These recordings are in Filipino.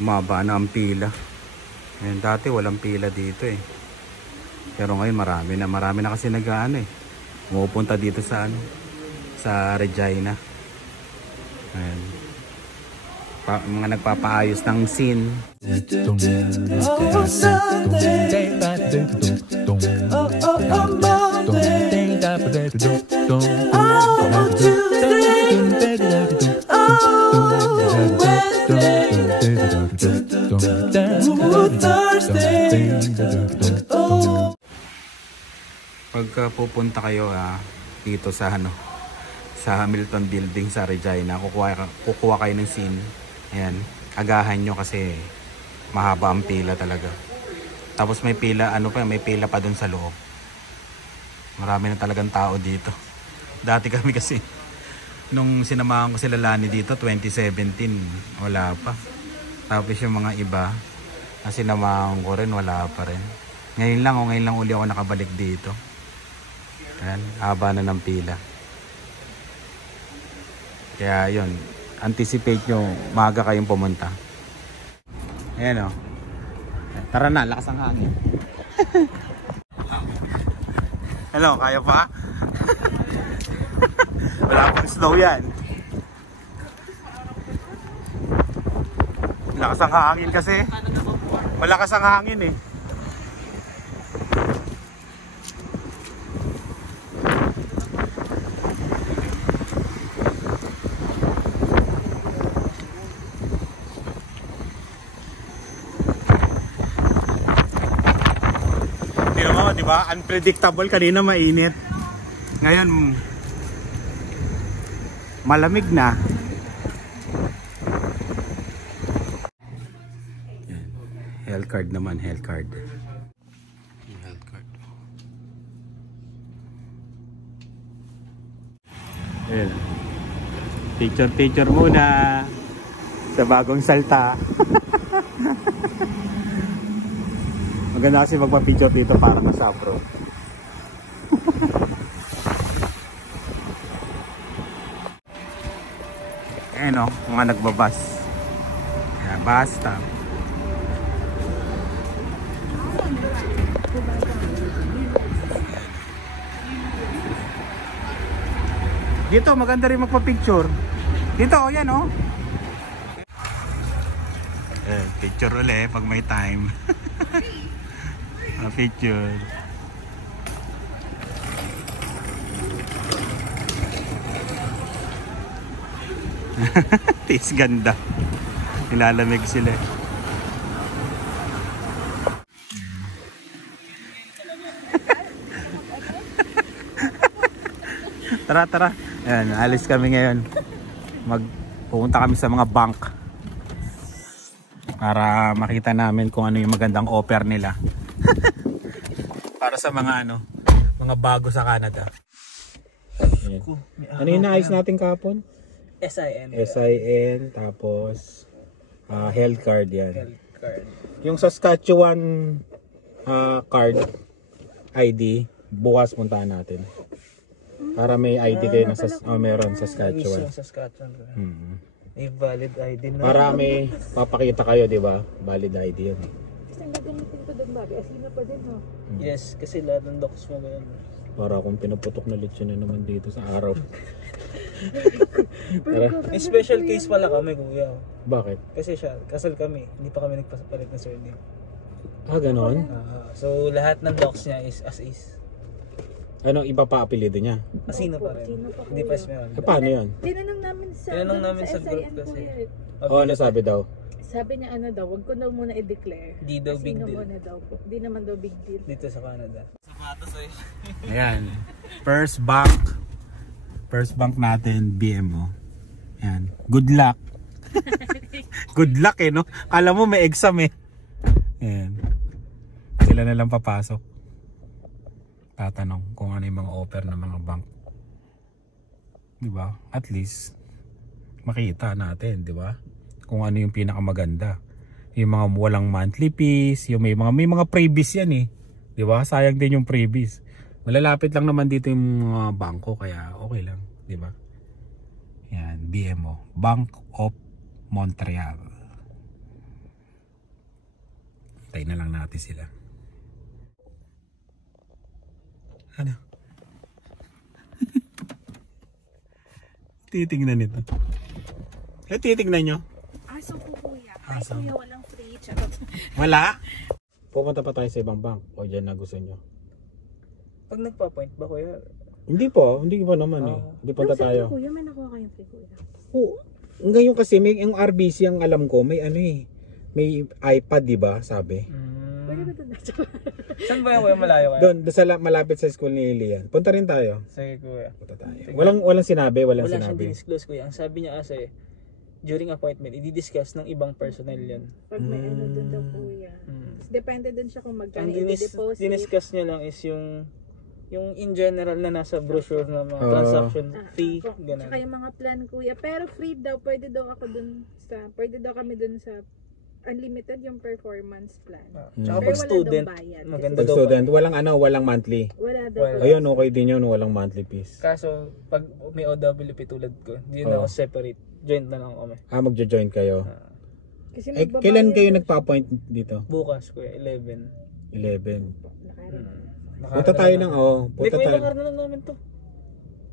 Umaba na ang pila. Ngayon, dati walang pila dito eh. Pero ngayon marami na kasi nag-ano eh. Pumupunta dito sa ano, sa Regina. Ayan. Mga nagpapaayos ng scene. Pagka pupunta kayo dito sa ano, sa Hamilton Building sa Regina, kukuha kayo ng scene. Ayan, agahan nyo kasi mahaba ang pila talaga. Tapos may pila, may pila pa dun sa loob. Marami na talagang tao dito. Dati kami kasi nung sinamahan ko sila Lani dito 2017, wala pa. Tapos yung mga iba na sinamahan ko rin, wala pa rin. Ngayon lang uli ako nakabalik dito. Ayan, haba na ng pila. Kaya yun, anticipate nyo, maaga kayong pumunta. Ayan o. Tara na, lakas ang hangin. Hello, kaya pa? Wala pang snow yan. Lakas ang hangin kasi. Malakas ang hangin eh. Diba? Unpredictable, kanina mainit. Ngayon malamig na. Health card naman, health card. Health card. Ayan. Picture muna sa bagong salta. Maganda kasi magpa-picture dito para kasapro. Ayan o, mga nagbabas. Ayan, bus stop. Dito maganda rin magpa-picture. Dito o, yan o. Picture ulit pag may time. Picture. Tis ganda. Nilalamig sila. Tara. Ayan, alis kami ngayon. Pupunta kami sa mga bank para makita namin kung ano yung magandang offer nila. Para sa mga mga bago sa Canada. Ano yung naayos natin kahapon? SIN, tapos health card yan. Health card. Yung Saskatchewan card ID, bukas puntahan natin. Para may ID kayo na meron Saskatchewan. May valid ID na. Para may papakita kayo, di ba? Valid ID yun. Kasi nagamitin ko doon bagay. Asina pa din, no? Yes, kasi lahat ng docs mo ba yan? Para akong pinaputok na lechon na naman dito sa araw. May special case pala kami, kuya. Bakit? Kasi kasal kami. Hindi pa kami nagpapalit ng surname. Ganon? So lahat ng docs niya is as is. Anong iba pa apelido niya? Asino pa rin. Hindi pa meron. Paano yun? Tinanong namin sa group SIN kasi. Ano sabi daw? Sabi niya wag ko daw muna i-declare. Di daw big deal. Di naman daw big deal. Dito sa Canada. Sapatos eh. Ayan. First bank natin, BMO. Ayan. Good luck. Good luck no? Alam mo may exam eh. Ayan. Sila na lang papasok. Tatanong kung ano yung mga offer ng mga bank. Diba? At least makita natin, diba? Kung ano yung pinakamaganda. Yung mga walang monthly fees, yung may mga freebies yan eh. Diba? Sayang din yung freebies. Malalapit lang naman dito yung mga bangko kaya okay lang, diba? Yan, BMO, Bank of Montreal. Tayo na lang natin sila. Ano? Titignan nito. Titignan nyo? Aso po kuya. Aso. Ay kuya, walang free. Charot. Wala? Pupunta pa tayo sa ibang bank. O dyan na gusto nyo. Pag nagpa-point ba kuya? Hindi pa naman eh. Hindi punta Sabi tayo. kuya, may nakuha kayong free kuya. Oo. Ngayon kasi may yung RBC ang alam ko may ano eh. May iPad, di ba? Sabi. Pwede ba doon? Saan ba yung kuya? Malayo kaya? Doon sa malapit sa school ni Elian. Punta rin tayo. Sige kuya. Punta tayo. Walang sinabi, Wala siyang sinabi. dinisclose kuya. Ang sabi niya kasi, during appointment, i-discuss ng ibang personnel yan. Pag may ano doon daw kuya. Tapos depende din siya kung magkano Ang i-deposit. diniscuss niya lang is yung in general na nasa brochure na mga transaction fee, Tsaka gano'n. yung mga plan kuya. Pero free daw, pwede daw kami dun sa unlimited yung performance plan. Tsaka Pero pag wala student, daw bayad. maganda Pag daw. student, walang monthly. Wala daw. Wala. Ayun, okay din yun, walang monthly fees. Kaso, pag may OWP tulad ko, hindi na ako separate. Joint na lang kami. Magjo-join kayo. Kasi Eh, magbabayad kailan kayo daw nagpa-appoint dito? Bukas kuya, 11. 11. siya. Punta tayo ng, Hindi punta kuya, tayo. nakar na lang namin to.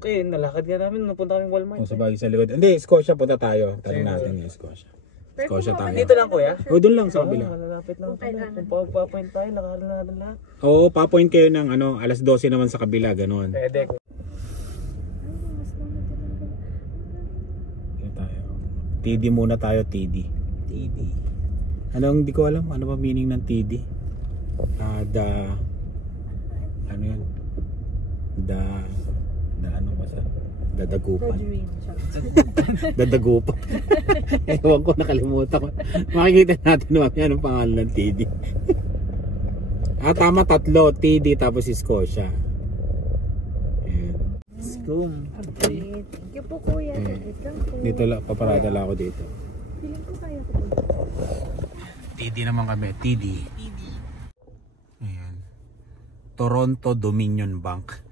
Kaya nalakad nga namin, napunta kami Walmart. Sa bagay sa likod. Hindi, Scotia, punta tayo. Tanong Sige. natin yung Scotia. Pero Scotia kung tayo. Dito lang kuya? O, doon lang sa kabila. Malalapit lang Kung kami. kailangan. Kung pa-point tayo, lakaran na natin lahat. Oo, pa-point kayo ng alas 12 naman sa kabila, ganun. Pwede ko. Dito tayo. TD muna tayo, TD. TD. Anong, di ko alam, ano ba meaning ng TD? Ano yan? Ano ba sa? The Dadagupan. dream. Dadagupan. Ewan ko, nakalimutan ko. Makikita natin naman anong pangalan ng TD. Tama, 3. TD tapos si Scotia. Ayan. Let's go. Okay. Thank you po kuya. Wait lang po. Dito lang, paparada lang ako dito. Feeling ko kaya ko po. TD naman kami, TD. Ayan. Toronto Dominion Bank.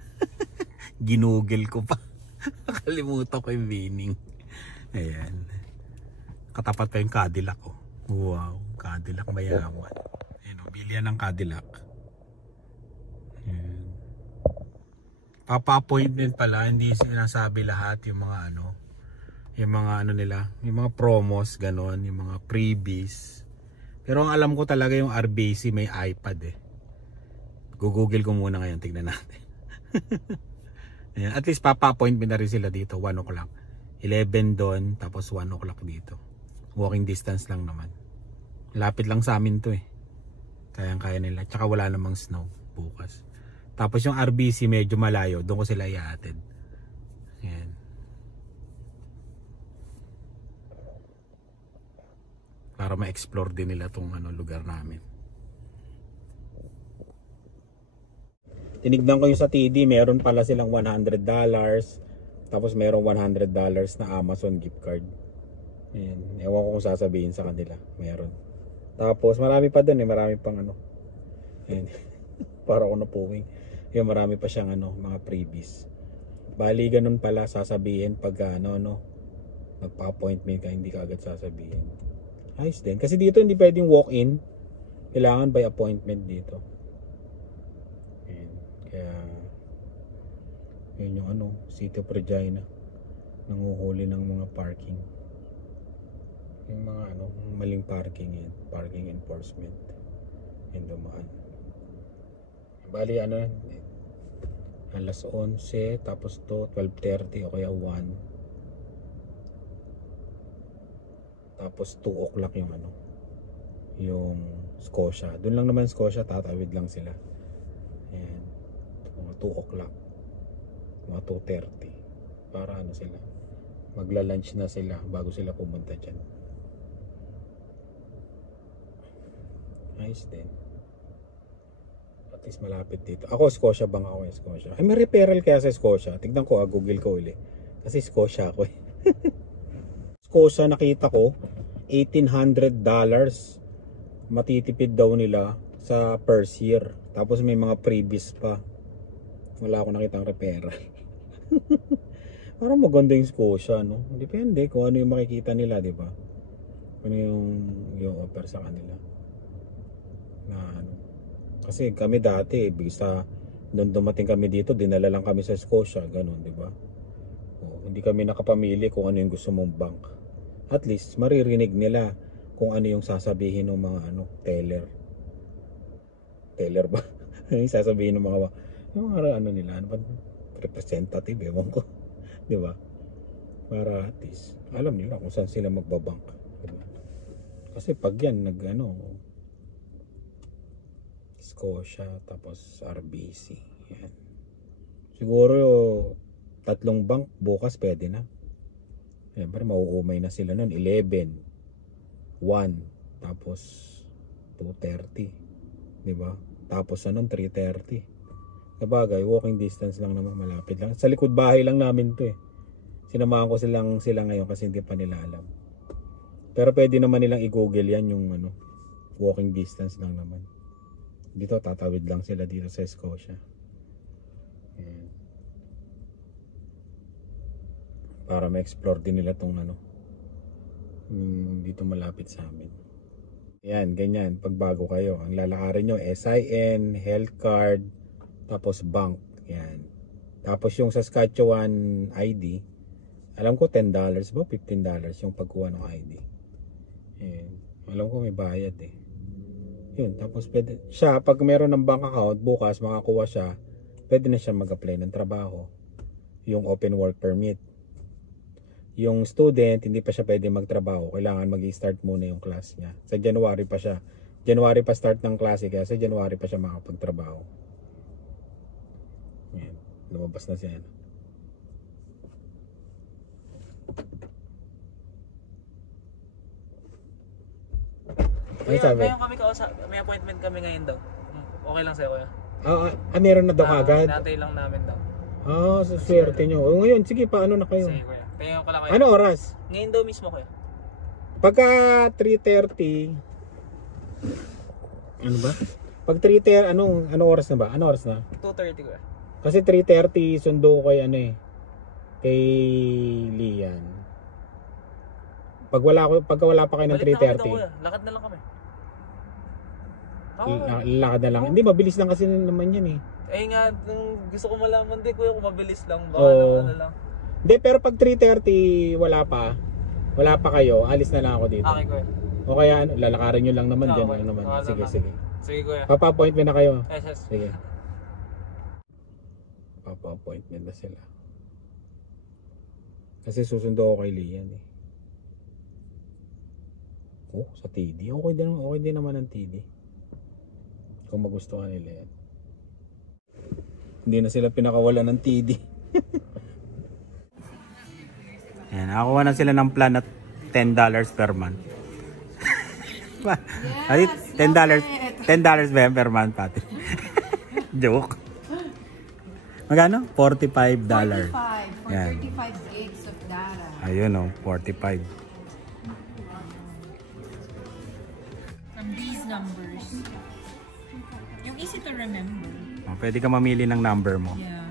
Ginugel ko pa. Nakalimutan ko yung meaning. Ayan. Katapat pa yung Cadillac ko. Wow, Cadillac mayaman. Ayan, bilihan ng Cadillac. Ayan. Papa-appointment pala, hindi sinasabi lahat yung mga yung mga nila, yung mga promos, ganon, yung mga freebies. Pero ang alam ko talaga yung RBC may iPad eh. Google ko muna ngayon, tignan natin. Ayan, at least papa-appointment na rin sila dito, 1 o'clock. 11 doon, tapos 1 o'clock dito. Walking distance lang naman. Lapit lang sa amin to eh. Kayang-kaya nila. Tsaka wala namang snow bukas. Tapos yung RBC medyo malayo, doon ko sila i-attend. Ayan. Para ma-explore din nila tong lugar namin. Tinignan ko yung sa TD, meron pala silang $100. Tapos meron $100 na Amazon gift card. Ayan. Ewan ko kung sasabihin sa kanila. Meron. Tapos marami pa dun eh. Marami pang Ayan. Para ako napuwing. Yung marami pa siyang mga freebies. Bali ganun pala sasabihin pag nagpa-appointment ka, hindi ka agad sasabihin. Ayos din. Kasi dito hindi pwedeng walk-in. Kailangan by appointment dito. Ayan. Kaya yun yung City of Regina. Nanguhuli ng mga parking. Yung mga maling parking yan. Parking enforcement. Yung dumaan. Bali alas 11 tapos to 12:30 o kaya 1. Tapos 2 o'clock yung yung Scotia. Doon lang naman Scotia, tatawid lang sila. Ayan. Mga 2 o'clock. Mga 2:30. Para sila. Magla-lunch na sila bago sila pumunta dyan. Nice din. At least malapit dito. Ako Scotia bang ako yung Scotia? Ay may referral kaya sa Scotia. Tignan ko Google ko ulit. Kasi Scotia ako eh. Scotia nakita ko $1,800 matitipid daw nila sa first year. Tapos may mga freebies pa. Wala ako nakitang referral. Parang maganda yung Scotia, no? Depende kung ano yung makikita nila, di ba? Ano yung offer sa kanila. Kasi kami dati, basta nung dumating kami dito, dinala lang kami sa Scotia, ganun, di ba? Hindi kami nakapamili kung ano yung gusto mong bank. At least, maririnig nila kung ano yung sasabihin ng mga teller. Teller ba? Yung sasabihin ng yung mga nila, ano ba? Representative, ewan ko. Di ba? Para at least, alam nila kung saan sila magbabank. Diba? Kasi pag yan, Scotia, tapos RBC. Yan. Siguro, 3 bank, bukas pwede na. Siyempre, mauumay na sila nun. 11, 1, tapos 2:30. Diba? Tapos nun, 3:30. Sabagay, walking distance lang naman, malapit lang. Sa likod bahay lang namin to eh. Sinamahan ko sila ngayon kasi hindi pa nila alam. Pero pwede naman nilang i-google yan yung walking distance lang naman. Dito, tatawid lang sila dito sa Scotia. Ayan. Para ma-explore din nila tong dito malapit sa amin. Yan, ganyan. Pag bago kayo, ang lalakarin nyo, SIN, health card, tapos bank. Yan. Tapos yung Saskatchewan ID, alam ko $10 ba? $15 yung pagkuha ng ID. Yan. Alam ko may bayad eh. Yun, tapos pwede siya, pag meron ng bank account, bukas makakuha siya, pwede na siya mag-apply ng trabaho. Yung open work permit. Yung student, hindi pa siya pwede magtrabaho. Kailangan mag-i-start muna yung class niya. Sa January pa siya. January pa start ng klase, kaya sa January pa siya makapagtrabaho. Yan. Lumabas na siya. Ay, sabi? Ngayon kami may appointment kami ngayon daw. Okay lang sa'yo, kuya? Meron na daw agad? Natay lang namin daw. So swerte nyo. O ngayon, sige, paano na kayo? Sige, kuya. Tingnan ko lang, kuya. Ano oras? Ngayon daw mismo, kuya. Pagka 3:30, ano ba? Pag 3:30, ano oras na ba? Ano oras na? 2:30, kuya. Kasi 3:30 sundo ko kay kay Lian. Pagka wala pa kayo ng 3:30. Lakad na lang kami. Lakad na lang. Hindi, mabilis lang kasi naman yan eh. Nga, gusto ko malaman din, kuya, kung mabilis lang. Baka Oo. na lang. Hindi, pero pag 3:30 wala pa kayo, alis na lang ako dito. Okay, kuya. O kaya lalakarin nyo lang naman dyan. Okay. Naman. Okay, Sige. Sige, kuya. Papa-appointment na kayo. Yes. Sige. Papa-appointment na sila. Kasi susundo ako kay Lian eh. Sa TD. Okay din naman ang TD. Kung magustuhan nila yan. Hindi na sila pinakawalan ng TD. Yan, nakakuha na sila ng plan at $10 per month. Yes, $10 ba yan per month, pati? Joke. Magkano? $45. 45 for Yan. 35 gigs of data. Ayun 45. From these numbers. Yung easy to remember. Pwede ka mamili ng number mo. Yeah.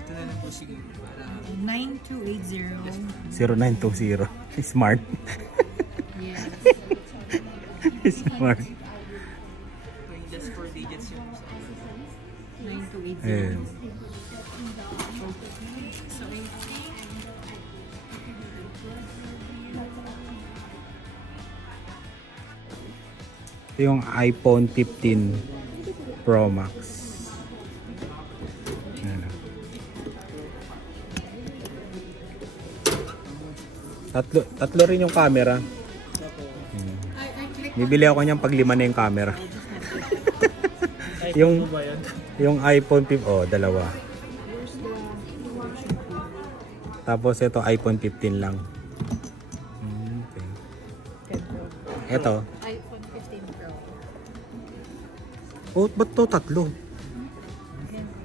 Ito na lang po, sige. 9280. 0920. Smart. Yes. Smart. Just 4 digits yung 9280. Ayan. So, Ito yung iPhone 15 Pro Max. Ayan. Tatlo rin yung camera. Bibili ako niyan pag 5 na yung camera. yung iPhone 15, dalawa. Tapos ito iPhone 15 lang. Okay. Ito. iPhone 15 Pro. Ba't to tatlo?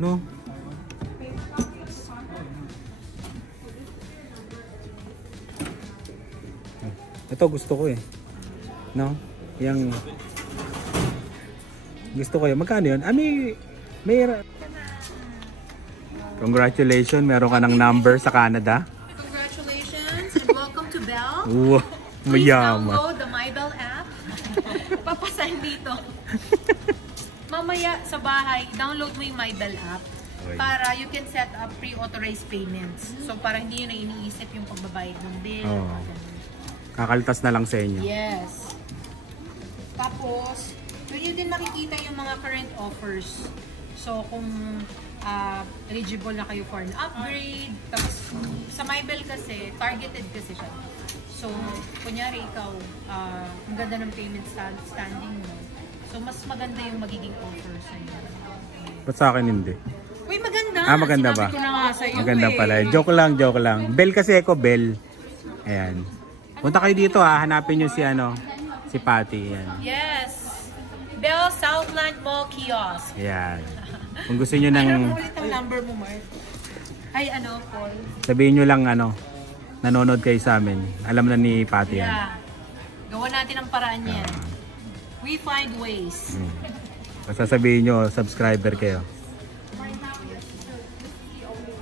No? Ito gusto ko eh. No? Yang gusto ko yun. Magkano yun? May congratulations, meron ka ng number sa Canada. Congratulations and welcome to Bell. Wow, Please mayaman. download the MyBell app. Papasan dito. mamaya sa bahay, download mo yung MyBell app Okay. para you can set up pre-authorized payments. So, para hindi yun na iniisip yung pagbabayad ng bill. Oo. Ganun. Kakaltas na lang sa inyo. Yes. Tapos, doon yun din makikita yung mga current offers. So, kung eligible na kayo for an upgrade. Tapos, sa MyBell kasi, targeted kasi siya. So, kunyari ikaw, ang ganda ng payment standing mo. So, mas maganda yung magiging offer sa'yo. Ba't sa akin hindi? Uy, maganda! Maganda Sinabi ba? ko na nga sa'yo Maganda eh. pala. Joke lang. Bell kasi ako, Bell. Ayan. Punta kayo dito hanapin nyo si si Patty. Ayan. Yes! Bell Southland Mall Kiosk. Ayan. Kung gusto nyo ng, Ano ulit ang number mo, Mark? Ay, Paul? sabihin nyo lang nanonood kayo sa amin. Alam na ni Patty yan. Yeah. Gawa natin ang paraan yan. We find ways. Basta sabihin nyo, subscriber kayo.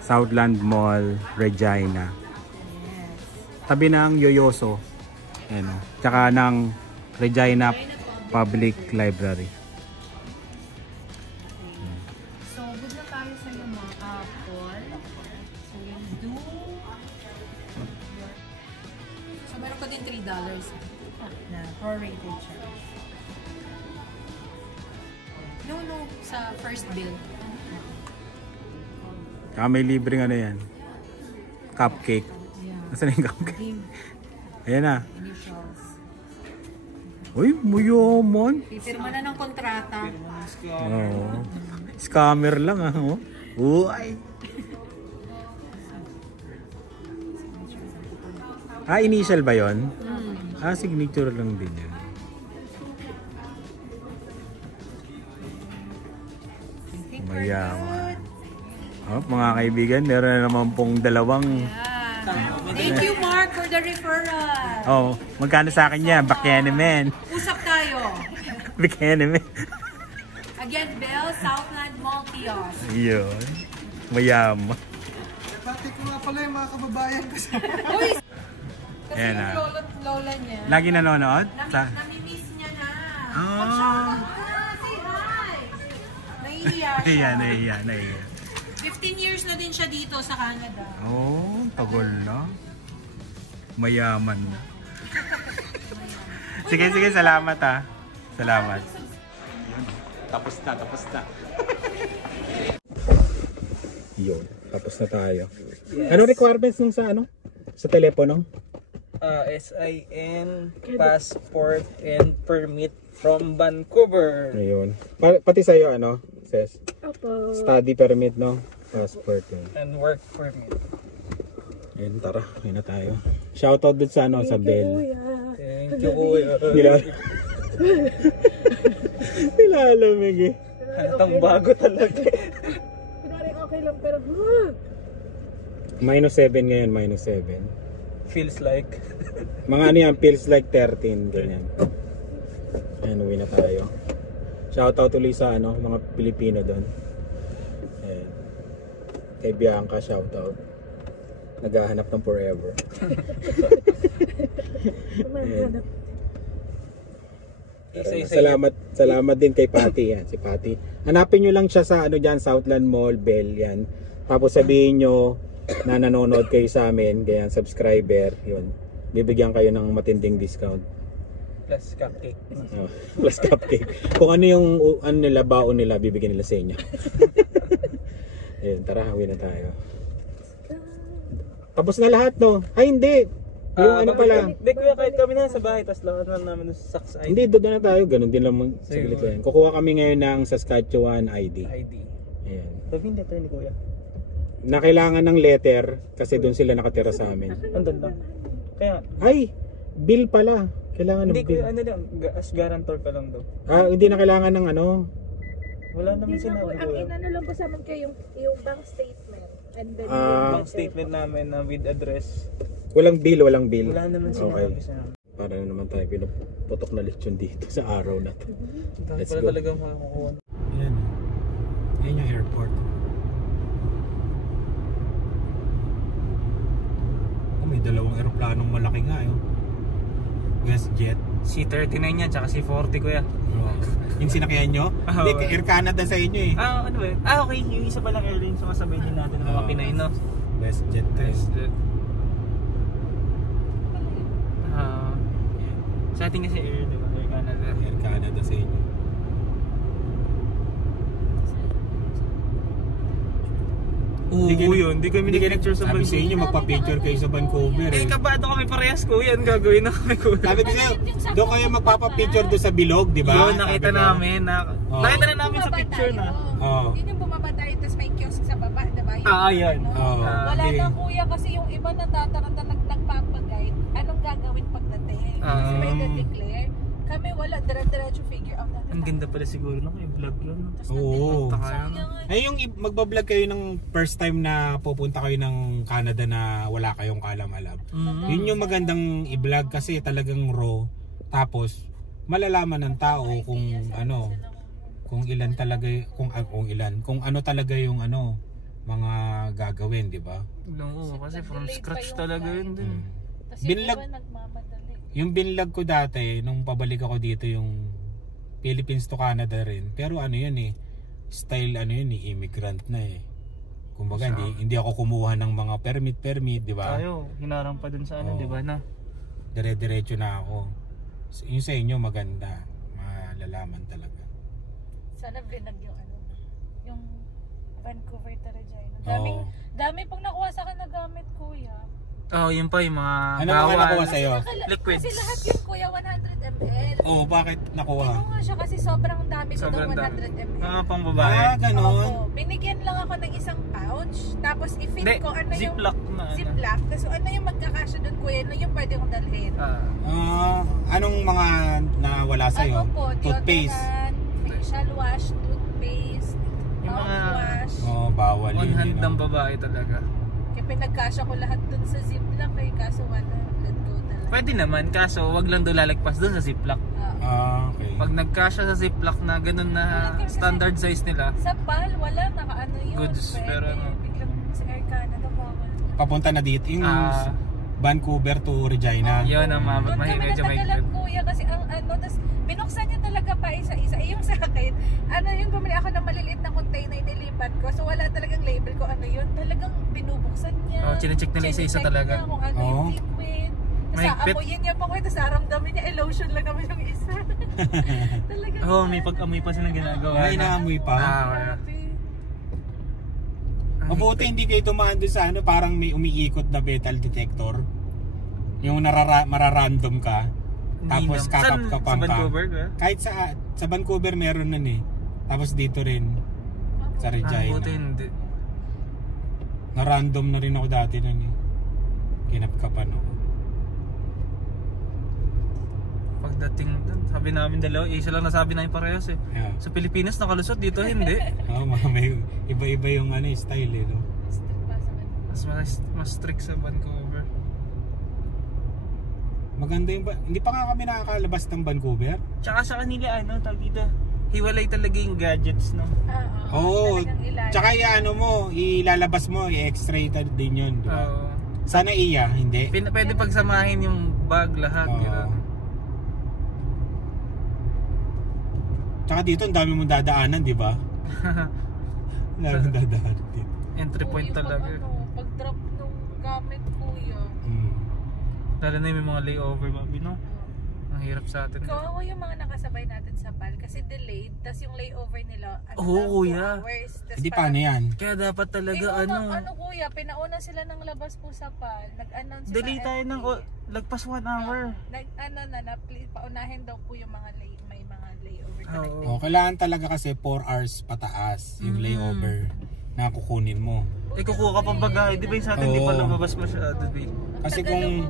Southland Mall, Regina. Tabi ng Yoyoso. Ayan o. Tsaka ng Regina Public Library. So, good na tayo sa iyo mga Paul. So, we'll do... So, meron ka din $3 na prorated charge. No, sa first bill. May libreng yan. Cupcake. Yeah. Nasaan yung cupcake? Game Ayan na. initials. Uy, muyaman. Pipirma na ng kontrata. Oo. Scammer lang Uy. Initial ba yon? Signature lang din yan. I think we're Mayaman. good. Mga kaibigan, meron na naman pong dalawang... Yeah. Thank you, Mark, for the referral. Magkano sa akin yan? Bakyanemen. Usap tayo. Bakyanemen. Again, Bell Southland Mall Kiosk. Yun. Mayaman. Pati ko nga pala yung mga kababayan ko sa... Uy! Kasi Ayan yung na. lola niya. Lagi nanonood? Namimiss niya na. Ah. Say hi! Nahihiya siya. Nahiya. 15 years na din siya dito sa Canada. Tagol na. Mayaman na. Sige, salamat Salamat. Tapos na. Yun, tapos na tayo. Yes. Anong requirements nung sa telepono? SIN, passport, and permit from Vancouver. Ayun. Pati sa'yo, Ses? Opo. Study permit, no? Passport. And work permit. Ayun, tara. Ayun na tayo. Shoutout dun sa, sa Bell. Thank you, kuya. Nilalamig Hatang bago talaga. Kunwari okay lang pero -7 ngayon, -7. Feels like. Mga feels like 13, ganyan. Ayan, uwi na tayo. Shoutout ulit sa mga Pilipino doon. Ayan. Kay Bianca, shoutout. Naghahanap ng forever. Ayan. Salamat din kay Patty yan, si Patty. Hanapin nyo lang siya sa diyan, Southland Mall, Bell yan. Tapos sabihin nyo na nanonood kayo sa amin, ganyan, subscriber, yun. Bibigyan kayo ng matinding discount. Plus cupcake. Plus cupcake. Kung ano yung nila, baon nila, bibigyan nila sa inyo. Ayun, tara, uwi na tayo. Tapos na lahat, no? Ay, hindi. Yung pala. Hindi kuya, kahit kami na sa bahay, tas lahat na namin sa Sax ID. Hindi, doon na tayo. Ganun din lang. Saglit lang. Kukuha kami ngayon ng Saskatchewan ID. Ayan. Sabihin letter ni kuya. Na kailangan ng letter kasi doon sila nakatira sa amin. Andun lang. Kaya, Ay, bill pala. Kailangan ng hindi bill. kuya, lang, as guarantor ka lang daw. Hindi na kailangan ng Wala naman hindi na po. sinabi Ang kuya. inano lang po sa amin kayo yung bank statement. And then Bank statement namin na with address. Walang bill. Wala naman Okay. sinabi sa amin. Para na naman tayo pinuputok na lechon dito sa araw na to. Let's Wala go. talagang makakukuha. Ayan. Ayan yung airport. May dalawang eroplanong malaki nga. WestJet. C39 yan, tsaka C40 kuya. Yung sinakyan nyo? Hindi, Air Canada sa inyo eh. Ano ba yun? Okay, yung isa palang airline sumasabay din natin ng mga Pinay, no? WestJet tayo. Sa ating kasi Air, diba? Air Canada. Air Canada sa inyo. Oo, yun. Hindi kami nag-lecture sa Sabi sa Vancouver. inyo, magpa-picture kayo sa Vancouver eh. Kabado kami parehas kuya. Ang gagawin na kami kuya. Sabi ko sa'yo, doon kayo magpapa-picture doon sa bilog, di ba? Yun, nakita Sabi ko. namin. Nakita na namin sa picture na. Oo. Yun yung bumaba tayo, tapos may kiosk sa baba, diba? Yan. Oo. Wala Di- na kuya kasi yung iba natataranta nagpapag-guide. Anong gagawin pagdating? Kasi may declare. Kami wala, dire-diretso figure out natin. Ang ganda pala siguro no, yung vlog lang. Oo. Punta kayo, no? Ay, yung magbablog kayo ng first time na pupunta kayo ng Canada na wala kayong kaalam-alam. Yun yung magandang i-vlog kasi talagang raw. Tapos, malalaman ng tao kung ano, kung ilan talaga, kung ano talaga yung ano, mga gagawin, di ba? Oo, kasi from scratch talaga yun din. Binlog, yung binlog ko dati, nung pabalik ako dito yung Philippines to Canada rin. Pero ano yun eh, style ano yun eh, immigrant na eh. Kumbaga hindi ako kumuha ng mga permit, di ba? Tayo, hinarang pa dun sa ano, di ba na? Dire-diretso na ako. So, yung sa inyo maganda, malalaman talaga. Sana binag yung ano, yung Vancouver to Regina. Oo. Dami pang nakuha sa akin na gamit, kuya. Yun pa yung mga Ano nga nakuha sa'yo? liquids. Kasi lahat yung kuya 100 ml. Oo, bakit nakuha? Kinuha siya kasi sobrang dami ko Sobrang ng dami. 100 ml. Pang babae. Ganon. Opo. Binigyan lang ako ng isang pouch. Tapos i-fit Hindi, ko ano yung ziplock na ano. ziplock. Tapos ano yung magkakasya doon, kuya, ano yung pwede kong dalhin. Anong mga nawala sa'yo? Ano po, Toothpaste? deodorant, facial wash, toothpaste, Yung mga mouthwash. Oo, bawal On yun. hand no? ng babae talaga. Kaya pinagkasya ko lahat dun sa ziplock eh, kaso wala, let go talaga. Pwede naman, kaso wag lang doon lalagpas doon sa ziplock. Okay. Pag nagkasya sa ziplock na ganun na standard size nila, Sa PAL, wala, nakaano yun. Goods, pwede. pero ano. Biglang sa Air Canada, bawal. Papunta na dito, yung Ah. Vancouver to Regina. yun ang Doon kami medyo may natagalan, kuya, kasi ang ano, tas binuksan niya talaga pa isa-isa. Eh, yung sa akin, ano yung bumili ako ng maliliit na container, inilipat ko. So wala talagang label ko ano yun. Talagang binubuksan niya. chinecheck nila isa-isa Chinecheck talaga. niya kung ano yung liquid. Tapos Mahigpit. aamuyin niya pa ko, tapos aramdamin niya, lotion lang naman yung isa. Talagang may pag-amoy pa silang ginagawa. Ay, naamoy pa. grabe. Mabuti hindi kayo tumaan doon sa ano, parang may umiikot na metal detector. Yung mararandom ka. Tapos kakap-kapang Sa ka. Vancouver ka? Kahit sa Vancouver meron nun eh. Tapos dito rin sa Regina. Buti hindi. Na-random na rin ako dati nun eh. Kinapkapan ako. Pagdating doon, sabi namin dalawa, isa lang nasabi namin parehas eh. Yeah. Sa Pilipinas nakalusot, dito hindi. May iba-iba yung ano, style eh. No? Mas strict sa Vancouver. Maganda yung hindi pa nga kami nakakalabas ng Vancouver. Tsaka sa kanila tawag dito, hiwalay talaga yung gadgets, no? Oo. Talagang ilalim. Tsaka ano mo, ilalabas mo, i-extrated din yun. Di ba? Sana hindi. Pwede pagsamahin yung bag lahat. Oo. Gano'n. Tsaka dito, ang dami mong dadaanan, di ba? Ang dami mong dadaanan dito. Entry point talaga. Pag-drop nung gamit, kuya. Lalo na yung mga layover, babi, no? Ang hirap sa atin. Kawawa yung mga nakasabay natin sa PAL kasi delayed, tas yung layover nila kuya. hours. Hindi paano yan? Kaya dapat talaga ano kuya, pinauna sila ng labas po sa PAL. Nag-announce sila. delay tayo ng lagpas 1 hour. Please, paunahin daw po yung mga may mga layover connected. Kailangan talaga kasi 4 hours pataas yung layover na kukunin mo. Kukuha ka pang bagahe. Di ba yung sa atin, di pa lumabas masyado, di? Kasi kung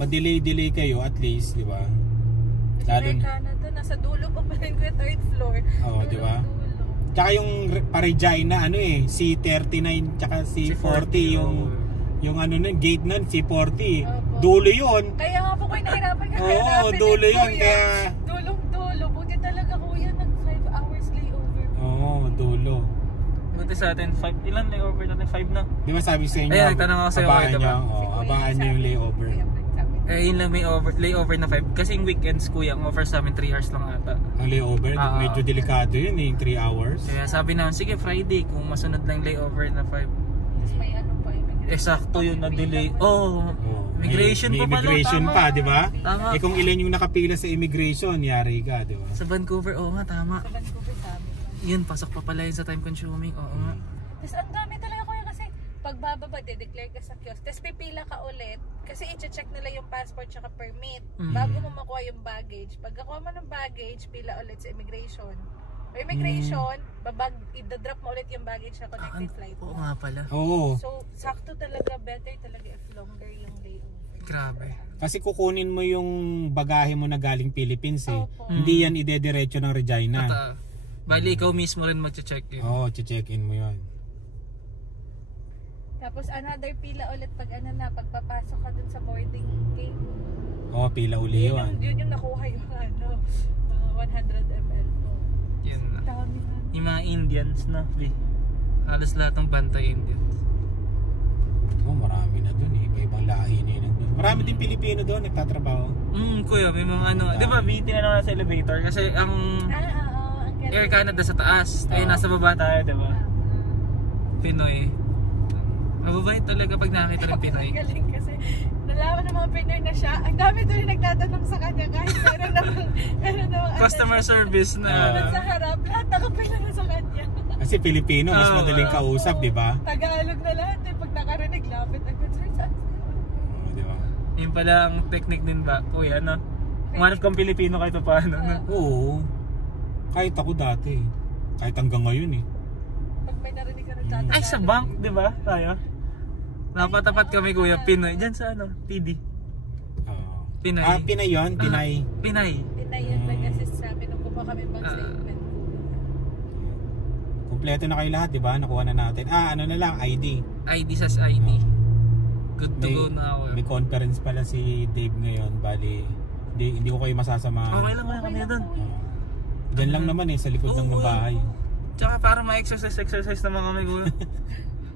ma-delay kayo at least, di ba? Lalo Canada, nasa dulo pa rin ko yung 3rd floor. Oo, di ba? Tsaka yung pa-Regina, C39 tsaka C40 yung ano nun, gate nun, C40. Dulo yun. Kaya nga po kayo nahirapan ka. Oo, dulo yun. Kaya... Dulong-dulo. Buti talaga kuya, nag 5 hours layover. Oo, dulo. Buti sa atin, 5. Ilan layover natin? 5 na. Di ba sabi sa inyo, Ayun, nagtanong ako sa'yo, abangan diba? nyo, abangan nyo yung layover. Eh, yun lang may layover na 5. Kasi yung weekends, kuya, ang offer sa amin 3 hours lang ata. Ang layover, medyo delikado yun yung 3 hours. Kaya sabi naman, sige Friday, kung masunod lang layover na 5. Tapos may ano pa, Sakto yun na delay. Oh, immigration may pa pala. immigration Tama. pa, di ba? Tama. Eh kung ilan yung nakapila sa immigration, yari ka, di ba? Sa Vancouver, oo nga, tama. Sa Vancouver dami. Yun, pasok pa pala yun sa time consuming. Oo nga. Tapos ang dami talaga kuya kasi pagbababa, de-declare ka sa kiosk. Tapos pipila ka ulit kasi i-check nila yung passport tsaka permit bago mo makuha yung baggage. Pagkakuha mo ng baggage, pila ulit sa immigration. Or immigration, i-drop mo ulit yung baggage sa connecting flight Oo mo. nga pala. Oo. So, sakto talaga, better talaga if longer yung layover. Grabe. Kasi kukunin mo yung bagahe mo na galing Philippines eh. Opo. Hindi yan idediretso ng Regina. Bali, ikaw mismo rin mag-check in. Oo, check-in mo yun. Tapos another pila ulit pag pagpapasok ka dun sa boarding gate. Oo, pila uli yun. Yun yung nakuha yung 100 ml po. Yun na. Dami na. Yung mga Indians na, halos lahat ng bantay Indians. Oo, marami na dun eh. Iba-ibang lahi na yun. Marami din Pilipino doon, nagtatrabaho. Kuya, may mga ano, di ba, tinanong na sa elevator kasi ang Oo, ang galing. Air Canada sa taas, tayo nasa baba tayo, di ba? Pinoy. Mababait talaga pag nakita ng Pinoy. Ang galing kasi nalaman ng mga Pinoy na siya. Ang dami doon yung nagtatanong sa kanya kahit meron namang Customer service sa na. harap. Lahat nakapila na sa kanya. Kasi Pilipino, mas madaling kausap, di ba? Tagalog na lahat eh. Pag nakarinig, lapit agad. Sir, saan? Oo, di ba? Yun pala ang technique din ba? Kuya, no? Umanap kang Pilipino kahit pa paano. No? Oo. Kahit ako dati. Kahit hanggang ngayon eh. Pag may narinig ka na Tagalog. Ay, sa bank, di ba? Tayo. Napatapat kami, kuya, Pinoy. Diyan sa ano, PD. Oo. Pinay. Pinay yun? Pinay. Pinay. Pinay yun nag-assist sa amin nung kumuha kami bank statement. Kompleto na kayo lahat, di ba? Nakuha na natin. Ano na lang, ID. ID sas ID. Good to May- go na ako. May conference pala si Dave ngayon. Bali, hindi ko kayo masasamahan. Okay lang kami doon. Diyan lang naman eh, sa likod ng bahay. Tsaka para ma-exercise naman kami, kuya.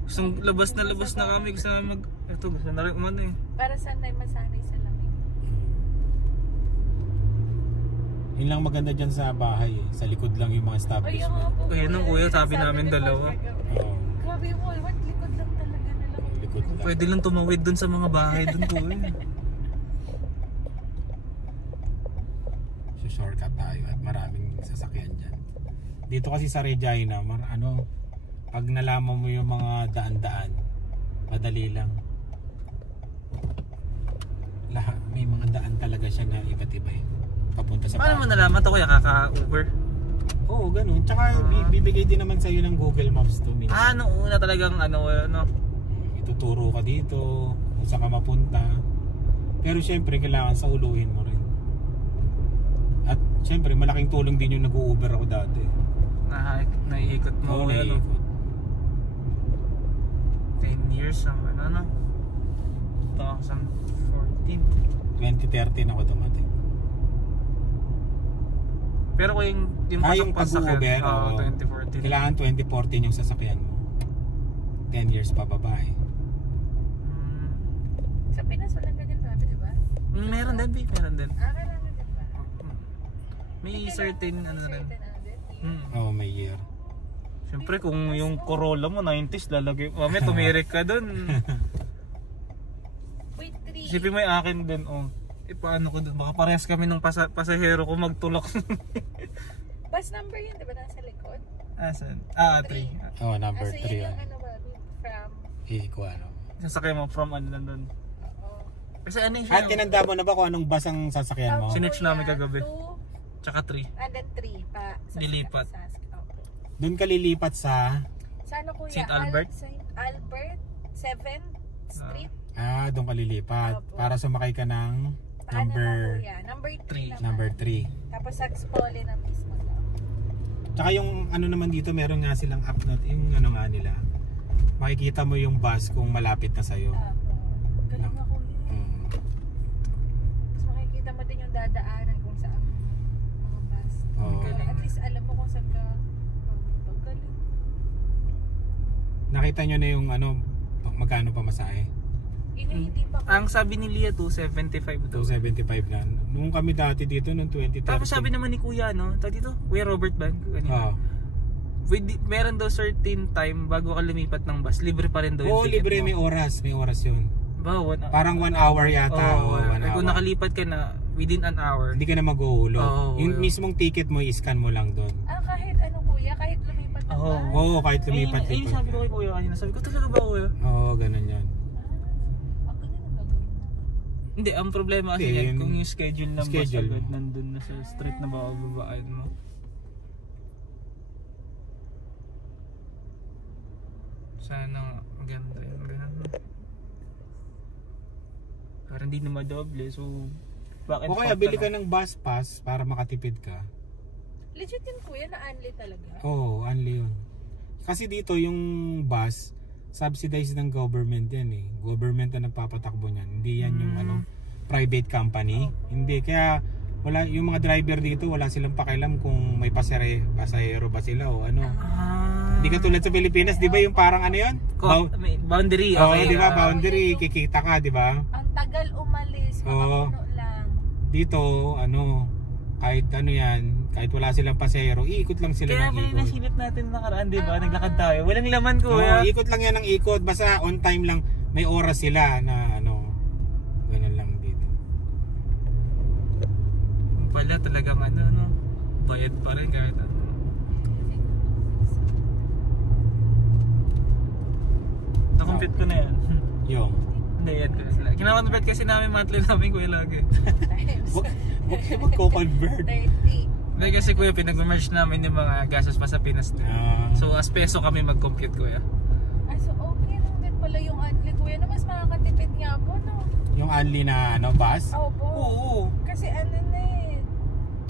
Gusto labas na kami. Gusto namin ito, gusto na rin umano eh. Para saan tayo masanay sa lamig. Yun lang maganda dyan sa bahay eh. Sa likod lang yung mga Ay, establishment. nga po. Kaya nung kuya, sabi namin ni dalawa. Patrick, Oo. Grabe yung Walmart, likod lang talaga nila. Likod lang. Pwede lang tumawid dun sa mga bahay dun, kuya. So shortcut tayo at maraming sasakyan dyan. Dito kasi sa Regina, pag nalaman mo yung mga daan-daan, madali lang. May mga daan talaga siya na iba't iba eh. Papunta sa Paano mo bahay. nalaman to, kuya, kaka-Uber? Oo, ganun. Tsaka bibigay din naman sa'yo ng Google Maps to minsan. Nung una talagang ano. Ituturo ka dito, kung saan ka mapunta. Pero syempre, kailangan sa uluhin mo rin. At syempre, malaking tulong din yung nag-Uber ako dati. Naiikot mo, Oo, kuya, no? naiikot. 10 years ang ano. 2014. 2013 ako dumating. Pero kung yung Yung pag-Uber, oo. 2014. Kailangan 2014 yung sasakyan mo. 10 years pa babae. Sa Pinas, walang ganyan ba? Diba? Meron din, meron din. Kailangan din ba? May certain ano rin. Oo, may year. Siyempre kung yung Corolla mo 90s lalagay, may tumirik ka dun. Wait, 3. Isipin mo yung akin din, oh. Paano ko dun? Baka parehas kami ng pasahero ko magtulak. Bus number yun, diba? Nasa likod. Asan? 3. Oo, number Kasi 3 yun yan. yung ano ba? From... Ikuano. Sasakay mo from ano nandun. Oo. Kasi ano yung At tinanda mo na ba kung anong bus ang sasakyan mo? Sinerch namin kagabi. 2, Tsaka 3. and then 3 pa. Lilipat. Doon ka lilipat sa... Sa ano kuya? St. Albert? St. Albert 7th Street. doon ka lilipat. Opo. Para sumakay ka ng number... Number 3 Three. naman. Number 3. Tapos sa Expole na mismo daw. Tsaka yung ano naman dito, meron nga silang app na yung ano nga nila. Makikita mo yung bus kung malapit na sa'yo. Galing nga kuya. Tapos makikita mo din yung dadaanan kung saan mga bus. Oo. At least alam mo kung saan ka. Galing. Nakita nyo na yung ano, magkano pa masahe? Yun yung hindi pa Ang sabi ni Lia 275 daw. 275 na. Nung kami dati dito, noong 2013. Tapos sabi naman ni Kuya, no? Tawag dito? Kuya Robert ba? Oo. Meron daw certain time bago ka lumipat ng bus, libre pa rin daw yung Oo, ticket libre, mo. may oras yun. Ba, Parang 1 hour yata. Oo, Oo, 1 kung hour. nakalipat ka na within an hour. Hindi ka na maghuhulog. Oo, Yung oo. mismong ticket mo, i-scan mo lang doon. kahit ano kuya, kahit lumipat ng Oo. bus. Oo, kahit Ayun lumipat-lipat. sabi ko kay Kuya kanina. Sabi ko, talaga ba Kuya? Oo, ganun yan. Ang ganun ang gagawin mo. Hindi, ang problema kasi Hindi, yan, yun- kung yung schedule ng bus schedule agad mo. nandun na sa street na bababaan mo. Sana maganda yun. Ganun. Parang hindi na madoble, so bakit O kaya bili ka ng bus pass para makatipid ka. Legit yun kuya na unli talaga. Oo, only yun. Kasi dito yung bus, subsidized ng government yan eh. Government na nagpapatakbo niyan. Hindi yan yung private company. Hindi. Kaya wala, yung mga driver dito, wala silang pakialam kung may pasahero ba sila o ano. Hindi ka tulad sa Pilipinas, di ba yung parang ano yun? Boundary, Oo, okay. di ba? Boundary, kikita ka, di ba? Ang tagal umalis, Oo. makapuno lang. Dito, ano, kahit ano yan, kahit wala silang pasahero, iikot lang sila Kaya ng ba yung ikot. nasilip natin nakaraan, di ba? Naglakad tayo. Walang laman ko, Oo, ikot lang yan ng ikot. Basta on time lang, may oras sila na ano, ganun lang dito. Pala talagang ano, bayad pa rin kahit ano. Nakompute ko na yan. Yung, Hindi yan. Kinakonvert kasi namin monthly namin kuya lagi. wag kayo magko-convert. 30. Hindi kasi kuya pinag-merge namin yung mga gastos pa sa Pinas din. So as peso kami mag-compute kuya. Ay, so okay lang din pala yung unli kuya na mas makakatipid nga po, no? Yung only na ano, bus? Opo. Oo. Kasi ano na eh,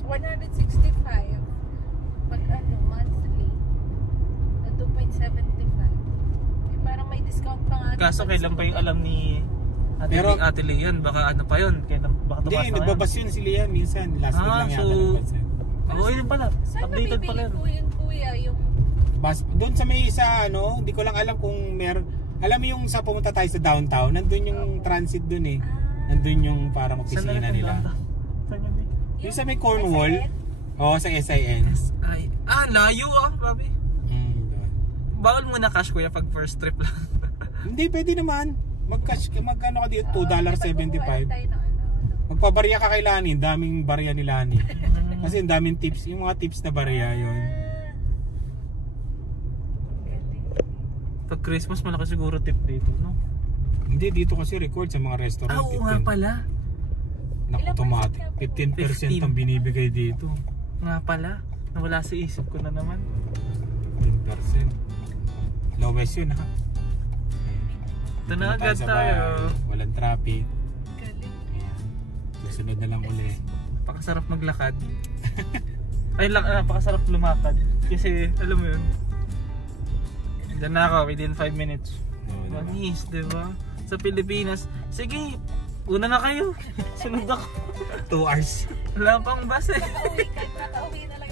165. Pag ano, monthly. Na 2.75. Eh, parang may discount pa nga. Kaso kailan pa yung alam ni Ate Lian, baka ano pa yun, kailan baka Hindi, tumaas na nagbabas yun si Lian minsan. Last week lang yata so- nagbabas yun. Oo, yun pala. Saan Updated pala mabibili yun. po yun kuya? Yung Bus, doon sa may isa, ano, hindi ko lang alam kung meron. Alam mo yung sa pumunta tayo sa downtown, nandun yung transit dun eh. Nandun yung parang Saan opisina na nila. Saan yun? Yung sa may Cornwall. Oo, sa SIN. Layo babi. Doon. Bawal muna cash kuya pag first trip lang. Hindi, pwede naman. Mag-cash, magkano ka dito? $2.75. tayo na ano. Magpabarya ka kay Lani, daming barya ni Lani. Kasi ang daming tips, yung mga tips na barya yun. Pag Christmas malaki siguro tip dito, no? Hindi, dito kasi record sa mga restaurant. Oo nga pala. Automatic. 15% ang binibigay dito. Nga pala. Nawala sa isip ko na naman. 15%. Lowest yun ha. Ito na Punta agad sa tayo. bahay, walang traffic. Galing. Ayan. Susunod na lang uli. Napakasarap maglakad. Ay, napakasarap lumakad. Kasi, alam mo yun. Diyan na ako, within 5 minutes. Oo, diba? Manis, diba? Sa Pilipinas, sige, una na kayo. Sunod ako. 2 hours. Wala pang bus eh. Nakauwi na lang